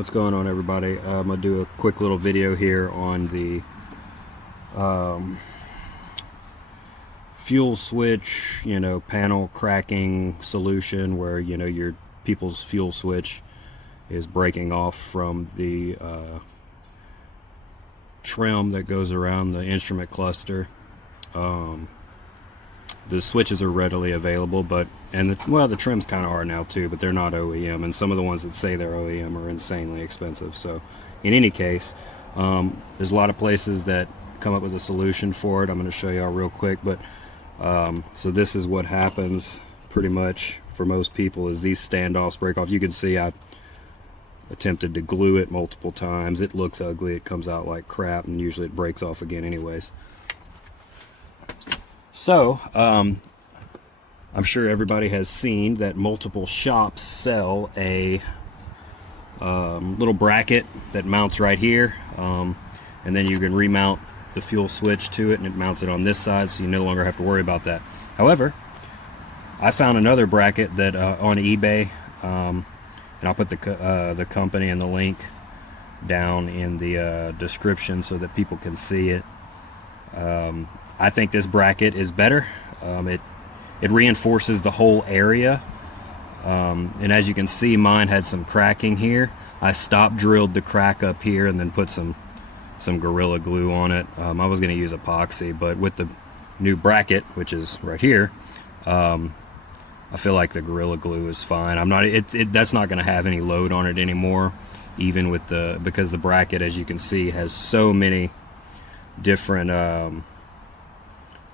What's going on, everybody? I'm gonna do a quick little video here on the fuel switch, panel cracking solution, where your people's fuel switch is breaking off from the trim that goes around the instrument cluster. The switches are readily available, the trims kind of are now too, but they're not OEM, and some of the ones that say they're OEM are insanely expensive. So in any case, there's a lot of places that come up with a solution for it. I'm going to show y'all real quick, but so this is what happens pretty much for most people, is these standoffs break off. You can see I attempted to glue it multiple times. It looks ugly, it comes out like crap, and usually it breaks off again anyways. So, I'm sure everybody has seen that multiple shops sell a little bracket that mounts right here, and then you can remount the fuel switch to it, and it mounts it on this side, so you no longer have to worry about that. However, I found another bracket that on eBay, and I'll put the company and the link down in the description so that people can see it. I think this bracket is better. It reinforces the whole area, and as you can see, mine had some cracking here. I stop drilled the crack up here and then put some Gorilla Glue on it. I was going to use epoxy, but with the new bracket, which is right here, I feel like the Gorilla Glue is fine. That's not going to have any load on it anymore, even with because the bracket, as you can see, has so many different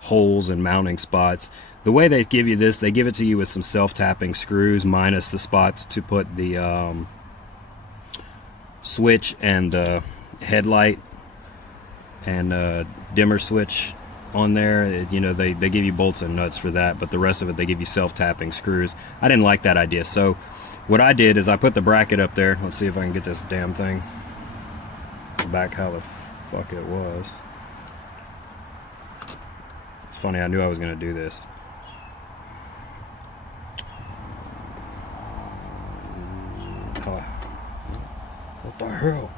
holes and mounting spots. The way they give you this, they give it to you with some self-tapping screws minus the spots to put the switch and the headlight and dimmer switch on there. They give you bolts and nuts for that, but the rest of it they give you self-tapping screws. I didn't like that idea, so what I did is I put the bracket up there. Let's see if I can get this damn thing back how the fuck it was. It's funny, I knew I was going to do this. What the hell?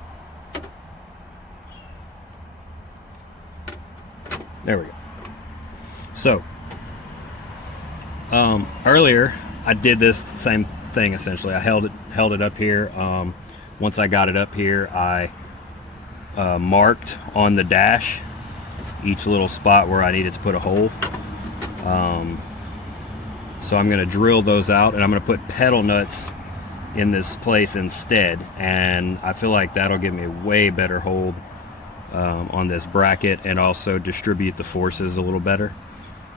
There we go. So, earlier I did this same thing essentially. I held it up here. Once I got it up here, I marked on the dash each little spot where I needed to put a hole. So I'm going to drill those out, and I'm going to put pedal nuts in this place instead, and I feel like that'll give me a way better hold on this bracket, and also distribute the forces a little better.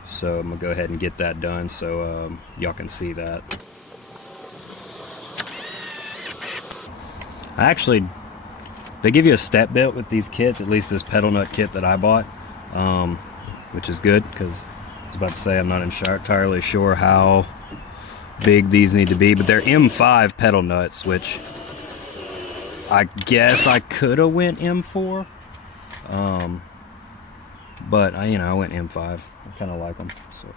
So I'm going to go ahead and get that done so y'all can see that. They give you a step bit with these kits, at least this pedal nut kit that I bought, which is good, because I was about to say I'm not entirely sure how big these need to be, but they're M5 pedal nuts, which I guess I could have went M4, but I went M5. I kind of like them. So.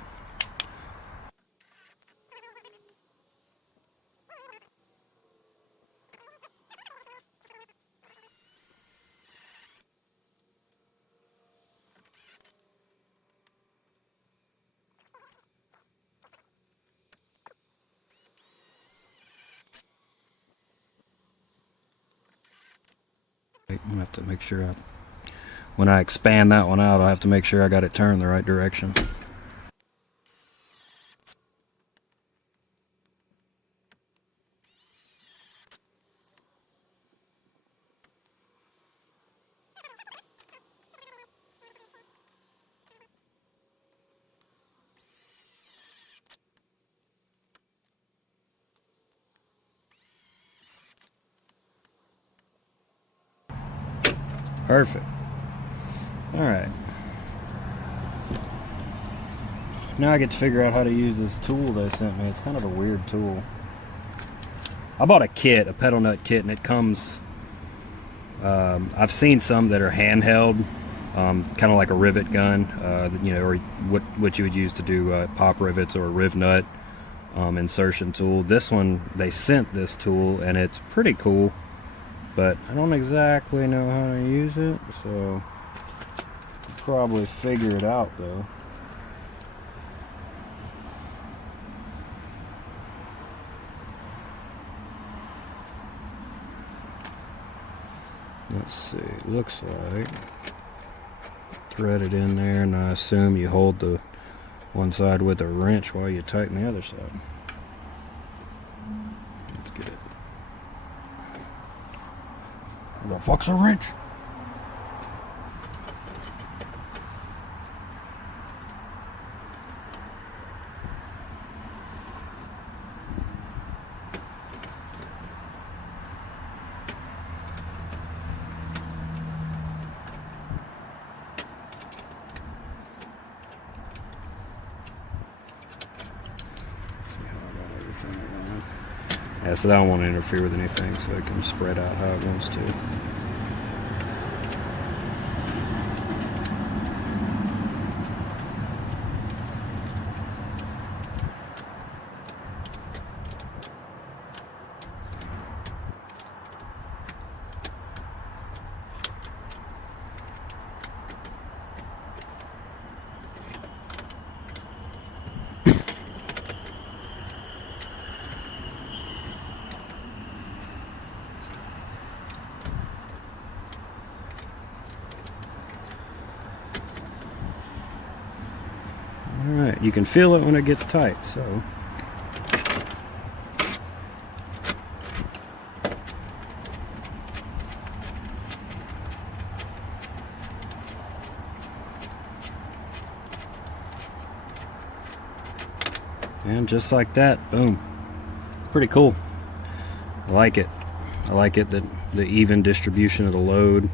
I'm gonna have to make sure when I expand that one out, I have to make sure I got it turned the right direction. Perfect. Alright. Now I get to figure out how to use this tool they sent me. It's kind of a weird tool. I bought a kit, a pedal nut kit, and it comes... I've seen some that are handheld, kind of like a rivet gun, or what you would use to do pop rivets or a riv nut insertion tool. This one, they sent this tool, and it's pretty cool. but I don't exactly know how to use it, so I'll probably figure it out though. Let's see, looks like thread it in there, and I assume you hold the one side with a wrench while you tighten the other side. Let's get it. What the fuck's a wrench? See how I got everything around. Yeah, so that don't want to interfere with anything, so it can spread out how it wants to. Alright, you can feel it when it gets tight, so. And just like that, boom. Pretty cool. I like it. I like it, that the even distribution of the load.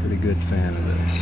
Pretty good fan of this.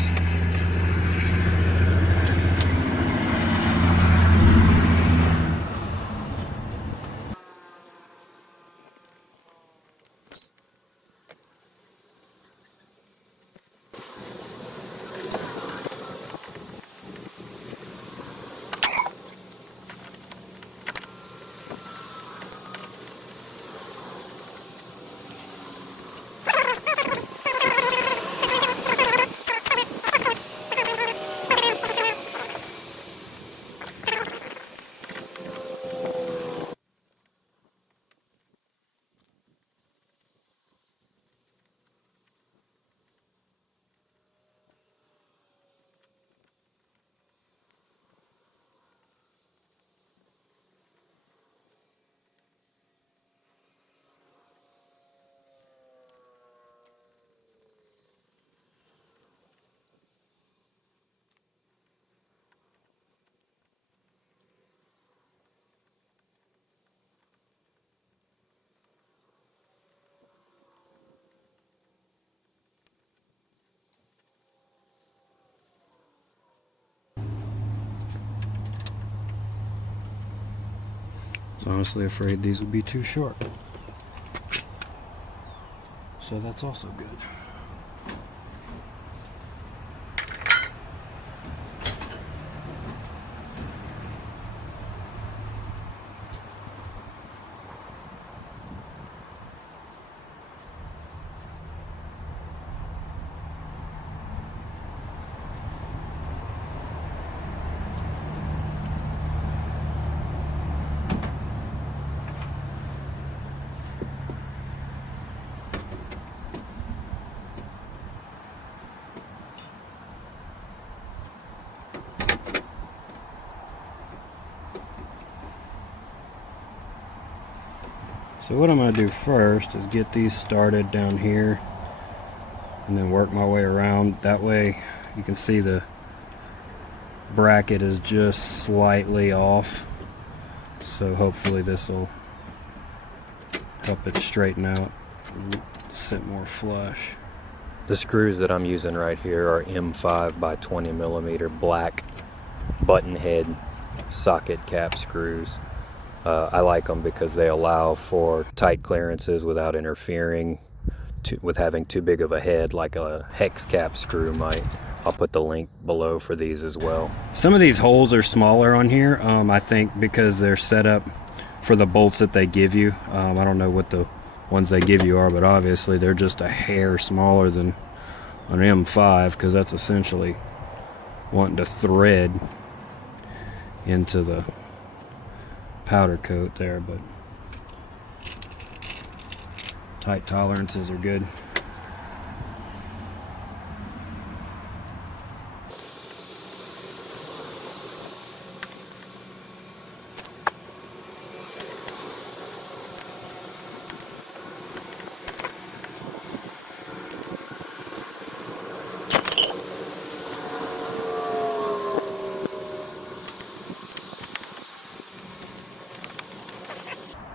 I was honestly afraid these would be too short. So that's also good. So what I'm going to do first is get these started down here and then work my way around. That way you can see the bracket is just slightly off. So hopefully this will help it straighten out and sit more flush. The screws that I'm using right here are M5 by 20 millimeter black button head socket cap screws. I like them because they allow for tight clearances without interfering with having too big of a head like a hex cap screw might. I'll put the link below for these as well. Some of these holes are smaller on here, I think because they're set up for the bolts that they give you. I don't know what the ones they give you are, but obviously they're just a hair smaller than an M5, because that's essentially wanting to thread into the powder coat there. But tight tolerances are good.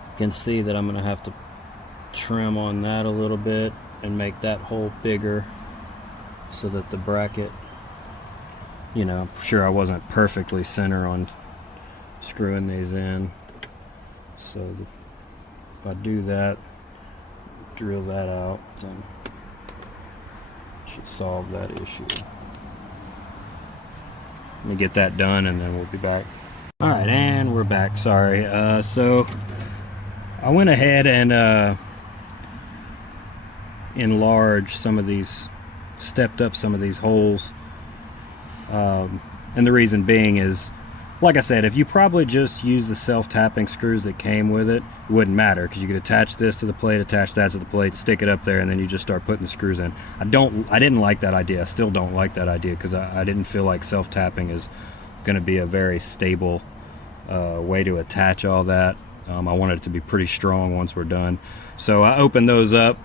You can see that I'm going to have to trim on that a little bit and make that hole bigger so that the bracket, you know, I'm sure I wasn't perfectly center on screwing these in. So if I do that, drill that out, then should solve that issue. Let me get that done and then we'll be back. Alright, and we're back. Sorry. So I went ahead and enlarged some of these, stepped up some of these holes. And the reason being is, like I said, if you probably just use the self-tapping screws that came with it, it wouldn't matter, because you could attach this to the plate, attach that to the plate, stick it up there, and then you just start putting the screws in. I didn't like that idea. I still don't like that idea, because I didn't feel like self-tapping is going to be a very stable way to attach all that. I wanted it to be pretty strong once we're done. So I opened those up.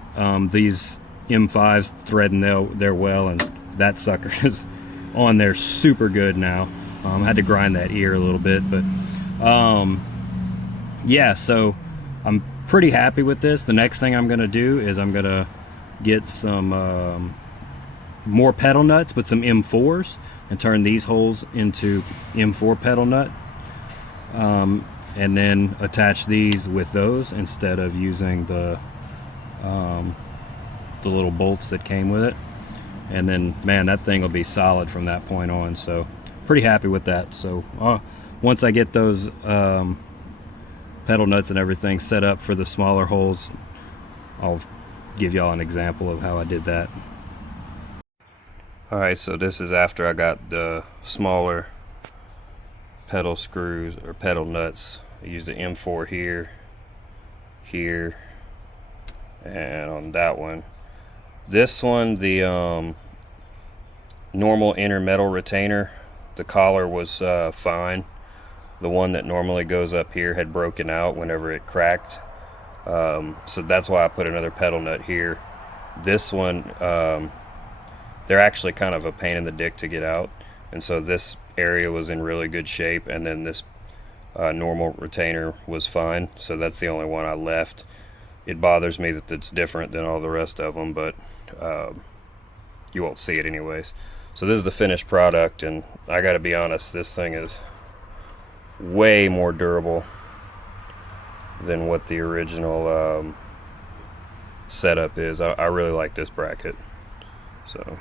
These M5s threading there well, and that sucker is on there super good now. I had to grind that ear a little bit, but yeah, so I'm pretty happy with this. The next thing I'm going to do is I'm going to get some more pedal nuts with some M4s and turn these holes into M4 pedal nut. And then attach these with those instead of using the little bolts that came with it. And then, man, that thing will be solid from that point on. So pretty happy with that. So once I get those pedal nuts and everything set up for the smaller holes, I'll give y'all an example of how I did that. Alright, so this is after I got the smaller pedal screws or pedal nuts. I used the M4 here, and on that one. This one, the normal inner metal retainer, the collar was fine. The one that normally goes up here had broken out whenever it cracked. So that's why I put another pedal nut here. This one, they're actually kind of a pain in the dick to get out. And so this area was in really good shape, and then this normal retainer was fine. So that's the only one I left. It bothers me that it's different than all the rest of them, but you won't see it anyways. So this is the finished product, and I gotta be honest, this thing is way more durable than what the original setup is. I really like this bracket. So